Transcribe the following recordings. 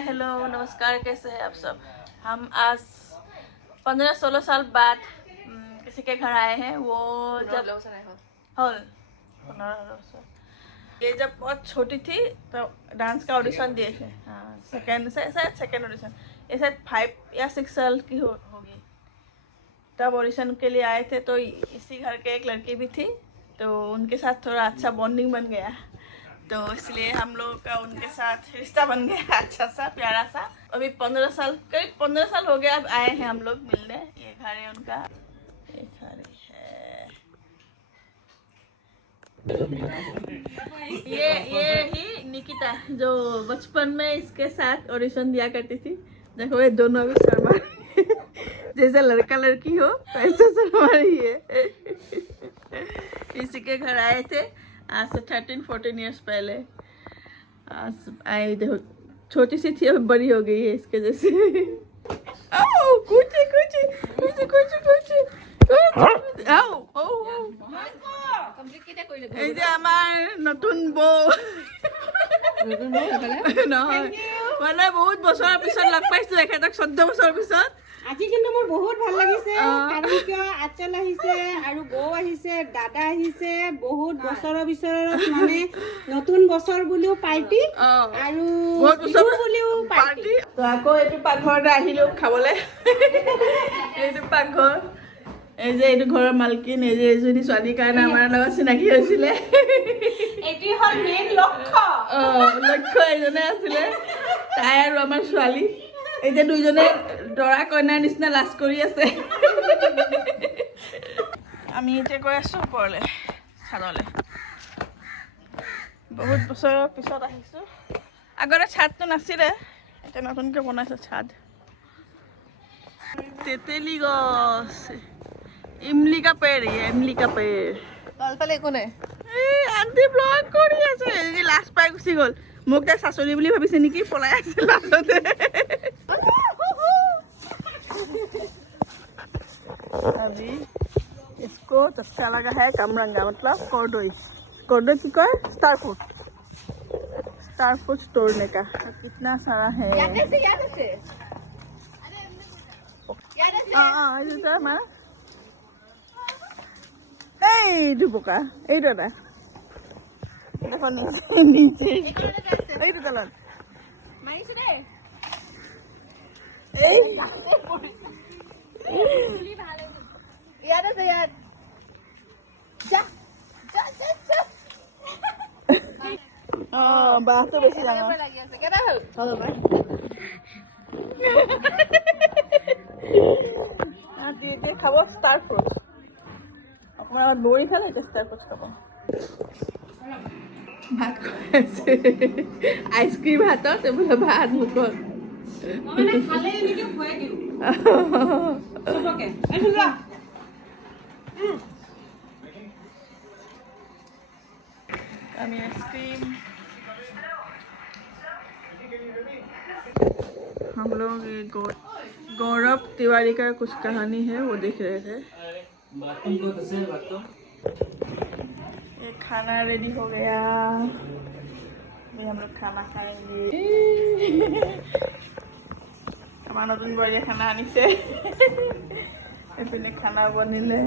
Hi hello नमस्कार, कैसे हैं आप सब। हम आज 15-16 साल बाद किसी के घर आए हैं। वो जब हॉल 15 ये जब बहुत छोटी थी तो डांस का ऑडिशन दिए थे। हाँ, शायद सेकेंड ऑडिशन। ये शायद 5 या 6 साल की होगी। तब ऑडिशन के लिए आए थे। तो इसी घर के एक लड़की भी थी, तो उनके साथ थोड़ा अच्छा बॉन्डिंग बन गया, तो इसलिए हम लोग का उनके साथ रिश्ता बन गया अच्छा सा प्यारा सा। अभी 15 साल करीब 15 साल हो गया अब आए हैं हम लोग मिलने। ये घर है उनका, ये घर है। ये ही निकिता जो बचपन में इसके साथ ऑडिशन दिया करती थी। देखो ये दोनों भी शर्मा जैसे लड़का लड़की हो वैसे शर्मा रही है। इसी के घर आए थे आज से 13-14 इयर्स पहले। आज आई, देखो छोटी सी थी अब बड़ी हो गई है इसके जैसे। নতুন বউ নহয় মানে বহুত বছৰৰ পিছত লগ পাইছো এখেতক 14 বছৰৰ পিছত। আজি কিন্তু মোৰ বহুত ভাল লাগিছে, কাৰণ কিয় আচল আহিছে আৰু বৌ আহিছে, দাদা আহিছে, বহুত বছৰৰ পিছত মানে নতুন বছৰ বুলিও পাৰ্টি আৰু বহুত বছৰ বুলিও পাৰ্টি। তো আকৌ এইটো পাকঘৰতে আহিলো খাবলৈ। এইটো পাকঘৰ, এই যে এইটো ঘৰৰ মালকিন, এই যে এজনী ছোৱালীৰ কাৰণে আমাৰ লগত চিনাকি হৈছিলে। এটি হল মেইন লক্ষ্য। লক্ষ্য এইজনে আছিলে, তাই আৰু আমাৰ ছোৱালী। এই যে দুইজনে দৰা কইনাৰ নিচিনা লাজ কৰি আছে। আমি এতিয়া গৈ আছো ওপৰলৈ ছাদলৈ। বহুত বছৰৰ পিছত আহিছো। আগতে ছাদটো নাছিলে, এতিয়া নতুনকৈ বনাইছে ছাদ। তেতেলী গছ, ইমলি का पेड़, ये इमली का पेड़। তলফালে একো নাই। এই আন্টি ব্লগ কৰি আছে, এই লাজ পাই গুচি গ'ল। মোক তাই চাচনি বুলি ভাবিছে নেকি, পলাই আছে লাজতে। अभी इसको अच्छा लगा है कमरंगा, मतलब कोर्डोई। कोर्डोई की कोई स्टार फूड तोड़ने का कितना सारा है। এই বোকা এইটো না দেখো নিচে এইটো তলত মাৰিছে দেই। এই ইয়াত আছে ইয়াত। যা যা যা যা। বাহটো বেছি ডাঙৰ। লাগি আছে কেটা হ'ল? হ'ব বাই। দিয়ে খাব ষ্টাৰ ফ্ৰুট। অকণমান দৌৰি খালে এতিয়া ষ্টাৰ ফ্ৰুট খাব। ভাত খুৱাইছে, আইচক্ৰীম হাতত, বোলে ভাত মুখত। মানে খালে এনেকে খুৱাই দিওঁ চবকে। আমি आइसक्रीम हम लोग ये गौरव तिवारी का कुछ कहानी है वो देख रहे थे। ये खाना रेडी हो गया, अभी हम लोग खाना खाएंगे। हमारा नतुन बड़िया खाना आनिसे एपिने खाना बनिले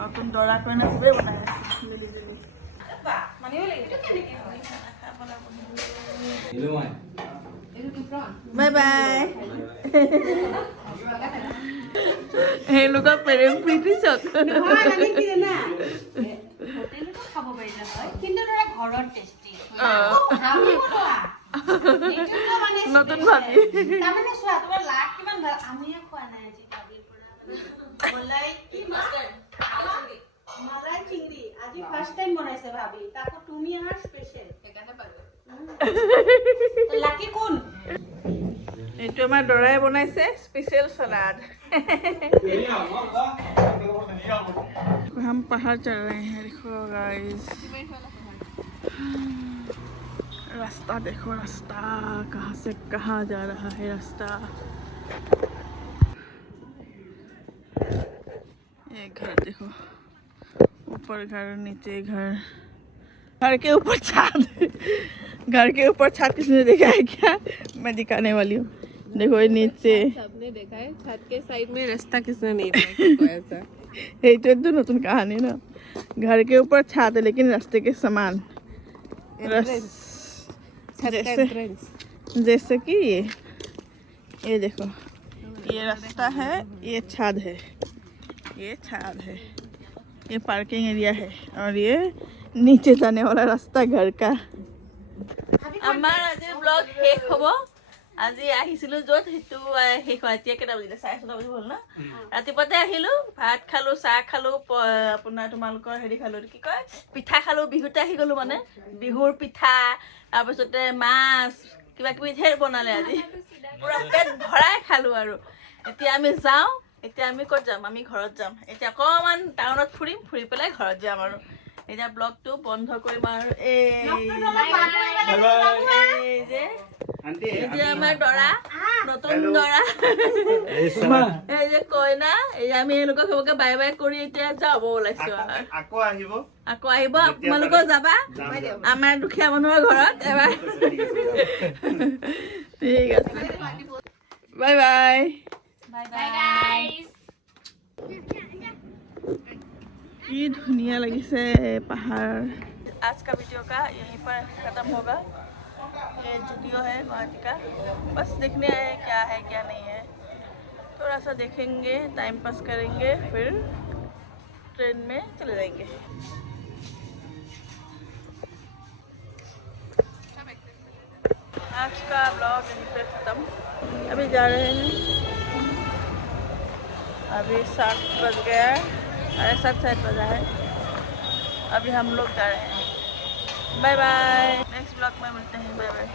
नतुन दरा कइना सबे बनाइ আছে মিলি জুলি। Bye bye. এই লোক প্ৰেম প্ৰীতি চক মানে কি জানা, হোটেলতো খাব পাৰিলে হয় কিন্তু ধৰা ঘৰত টেষ্টি আমি বনোৱা এইটো মানে নতুন ভাবি তাৰমানে চোৱা তোমাৰ লাগ কিমান ভাল। আমিয়ে খোৱা নাই আজি কালিৰ পৰা মলাই কি মাস্টাৰ মালাই চিংড়ি আজি ফাৰ্স্ট টাইম বনাইছে ভাবি, তাকো তুমি আমাৰ স্পেশাল সেইকাৰণে পাৰো। লাকি কোন? এইটো আমাৰ দৰাই বনাইছে স্পেশাল सलाद। हम पहाड़ चढ़ रहे हैं, देखो गाइस रास्ता देखो, रास्ता कहाँ से कहाँ जा रहा है रास्ता। ये घर देखो, ऊपर घर नीचे घर, घर के ऊपर छत, घर के ऊपर छत किसने देखा है क्या? मैं दिखाने वाली हूँ। देखो ये नीचे सबने देखा है, छत के साइड में रास्ता किसने नहीं देखा ऐसा। ये तो नতুन कहानी ना, घर के ऊपर छत है लेकिन रास्ते के समान जैसे कि ये देखो, ये रास्ता है, ये छत है, ये पार्किंग एरिया है और ये नीचे जाने वाला रास्ता घर का। আমাৰ আজিৰ ব্লগ শেষ হ'ব। আজি আহিছিলোঁ য'ত সেইটো শেষ হয়। এতিয়া কেইটা বাজিলে? 6:30 বাজি হ'ল ন? ৰাতিপুৱাতে আহিলোঁ, ভাত খালোঁ, চাহ খালোঁ, আপোনাৰ তোমালোকৰ হেৰি খালোঁ, কি কয় পিঠা খালোঁ। বিহুতে আহি গ'লোঁ মানে, বিহুৰ পিঠা, তাৰপিছতে মাছ কিবা কিবি ঢেৰ বনালে আজি, পূৰা পেট ভৰাই খালোঁ। আৰু এতিয়া আমি যাওঁ। এতিয়া আমি ক'ত যাম? আমি ঘৰত যাম। এতিয়া অকণমান টাউনত ফুৰিম, ফুৰি পেলাই ঘৰত যাম। আৰু এতিয়া ব্লগটো বন্ধ কৰিম। আৰু এই যে আমাৰ দৰা, নতুন দৰা, এই যে কইনা, এই আমি এওঁলোকক সবকে বাই বাই কৰি এতিয়া যাব ওলাইছো। আকৌ আহিব, আপোনালোকেও যাবা আমাৰ দুখীয়া মানুহৰ ঘৰত এবাৰ। ঠিক আছে, বাই বাই। কি धुनिया लगी से पहाड़। आज का वीडियो का यहीं पर ख़त्म होगा। ये जुडियो है गुवाहाटी का, बस देखने आए क्या है क्या नहीं है, थोड़ा सा देखेंगे, टाइम पास करेंगे, फिर ट्रेन में चले जाएंगे। आज का ब्लॉग यहीं पर ख़त्म। अभी जा रहे हैं, अभी 7 बज गया है, 7:30 बजा है। अभी हम लोग जा रहे हैं। बाय बाय, नेक्स्ट ब्लॉग में मिलते हैं। Bye bye.